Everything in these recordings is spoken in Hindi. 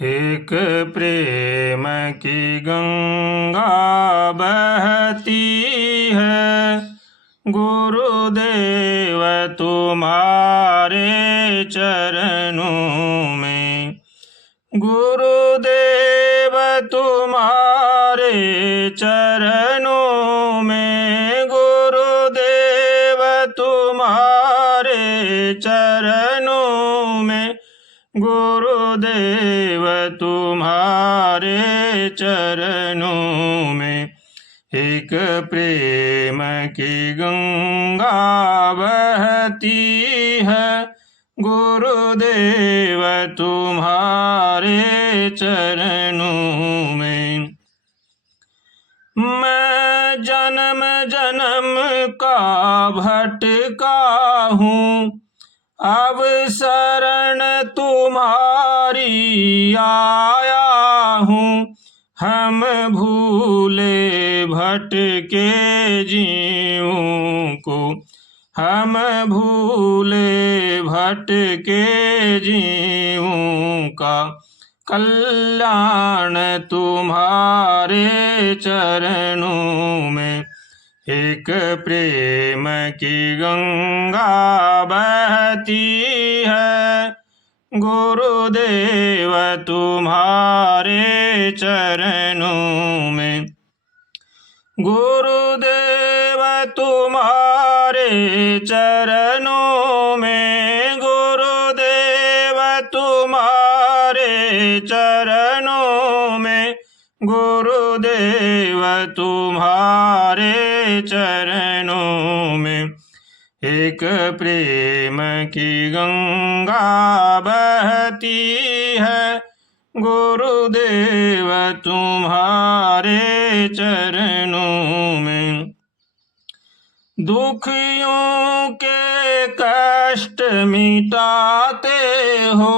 एक प्रेम की गंगा बहती है, गुरुदेव तुम्हारे चरणों में। गुरुदेव तुम्हारे चरणों में, गुरुदेव तुम्हारे चरणों में, गुरुदेव तुम्हारे चरणों में। एक प्रेम की गंगा बहती है, गुरुदेव तुम्हारे चरणों में। मैं जन्म जन्म का भटका हूँ, अब शरण तुम्हारी आया हूँ। हम भूले भटके जीवों को, हम भूले भटके जीवों का कल्याण तुम्हारे चरणों में। एक प्रेम की गंगा बहती है, गुरुदेव तुम्हारे चरणों में। गुरुदेव तुम्हारे चरणों में, गुरुदेव तुम्हारे चरणों में, गुरुदेव तुम्हारे चरणों में। एक प्रेम की गंगा बहती है, गुरुदेव तुम्हारे चरणों में। दुखियों के कष्ट मिटाते हो,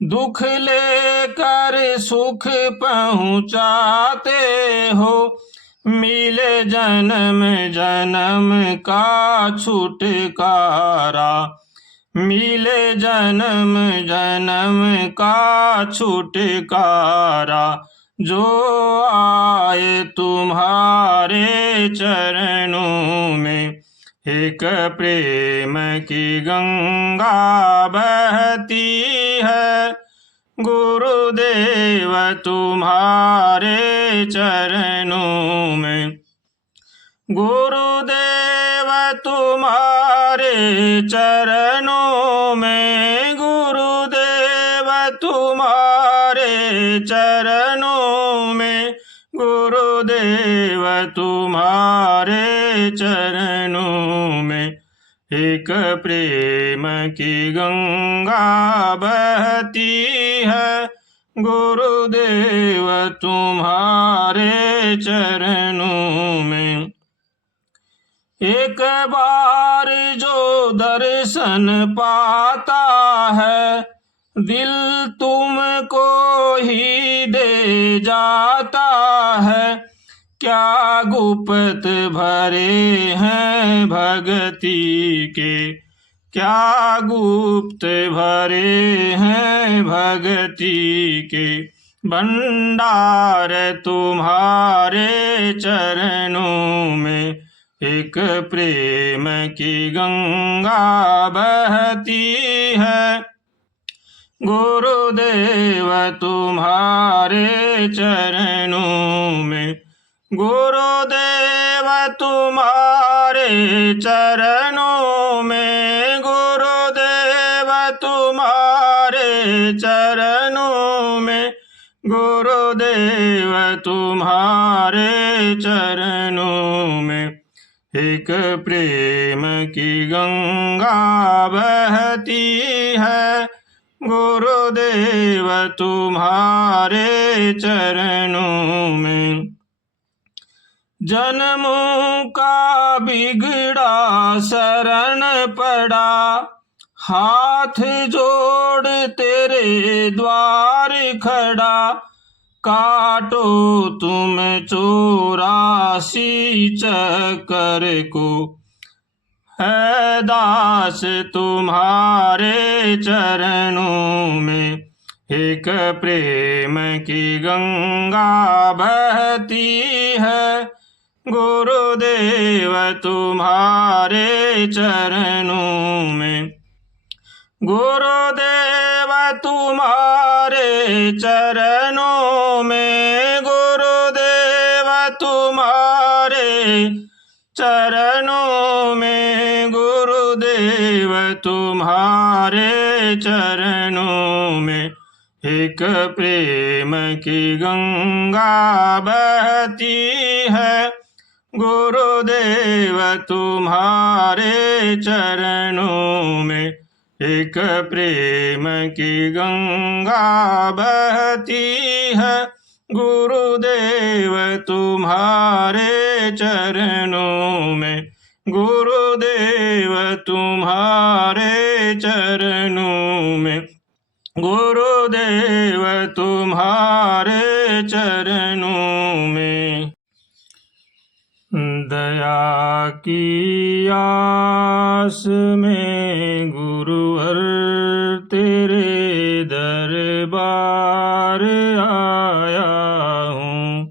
दुख लेकर सुख पहुँचाते हो। मिले जन्म जन्म का छुटकारा, मिले जन्म जन्म का छुटकारा। जो आए तुम्हारे चरणों में। एक प्रेम की गंगा बहती है, गुरुदेव तुम्हारे चरणों में। गुरुदेव तुम्हारे चरणों में, गुरुदेव तुम्हारे चरणों में, गुरुदेव तुम्हारे चरणों में। एक प्रेम की गंगा बहती है, गुरुदेव तुम्हारे चरणों में। एक बार जो दर्शन पाता है, दिल तुमको ही दे जाता है। क्या गुप्त भरे हैं भक्ति के, क्या गुप्त भरे हैं भक्ति के भंडार तुम्हारे चरणों में। एक प्रेम की गंगा बहती है, गुरुदेव तुम्हारे चरणों में। गुरुदेव तुम्हारे चरणों में, गुरुदेव तुम्हारे चरणों में, गुरुदेव तुम्हारे चरणों में। एक प्रेम की गंगा बहती है, गुरुदेव तुम्हारे चरणों में। जन्मों का बिगड़ा शरण पड़ा, हाथ जोड़ तेरे द्वार खड़ा। काटो तुम 84 चक्कर को, है दास तुम्हारे चरणों में। एक प्रेम की गंगा बहती है, गुरुदेव तुम्हारे चरणों में। गुरुदेव तुम्हारे चरणों में, गुरुदेव तुम्हारे चरणों में, गुरुदेव तुम्हारे चरणों में। एक प्रेम की गंगा बहती है, गुरुदेव तुम्हारे चरणों में। एक प्रेम की गंगा बहती है, गुरुदेव तुम्हारे चरणों में। गुरुदेव तुम्हारे चरणों में, गुरुदेव तुम्हारे चरणों में। दया की आस में गुरुवर तेरे दरबार आया हूँ।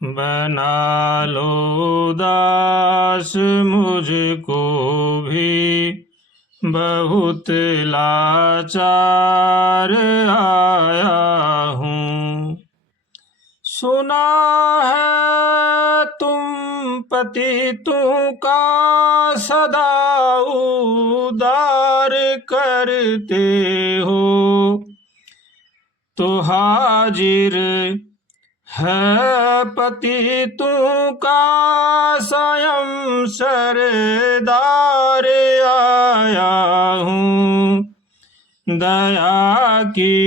बना लो दास मुझको भी, बहुत लाचार आया हूँ। सुना है तुम पतितों का सदा उद्धार करते हो, तो हाजिर है पतितों का स्वयं सरदार आया हूँ। दया की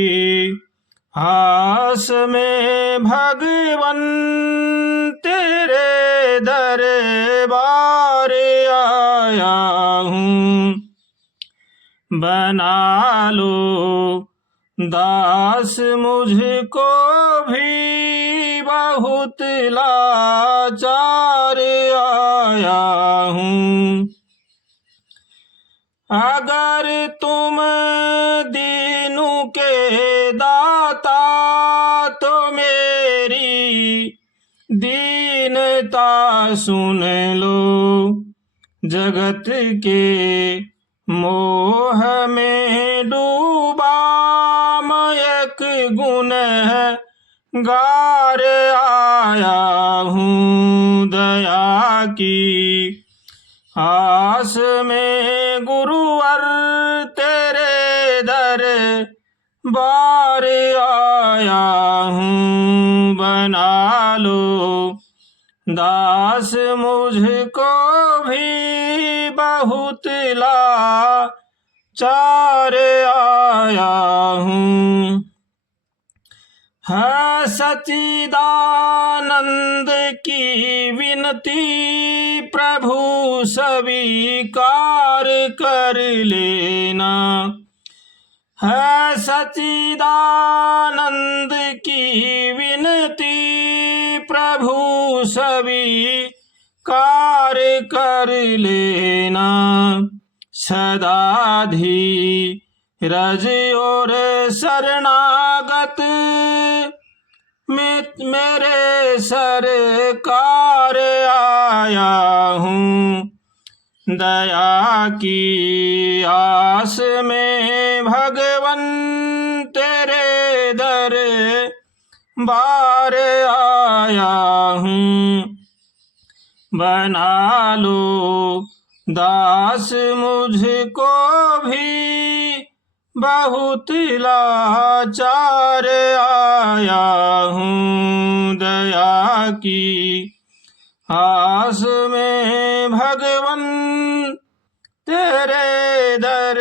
आस में भगवन तेरे दरबार आया हूँ। बना लो दास मुझको भी, बहुत लाचार आया हूँ। अगर तुम दीनों के दाता, तो मेरी दीनता सुन लो। जगत के मोह में डूबा मैं एक गुनहगार आया हूँ। दया की आस में गुरुवर तेरे दरबार आया हूँ। बना लो दास मुझको भी, बहुत लाचार आया हूँ। है सच्चिदानंद की विनती, प्रभु स्वीकार कर लेना। है सच्चिदानंद की विनती, प्रभु स्वीकार कर लेना। सदा धीरज और शरणागत मेरे सरकार आया हूँ। दया की आस में भगवन तेरे दरबार आया हूँ। बना लो दास मुझको भी, बहुत लाचार आया हूँ। दया की आस में भगवन तेरे दर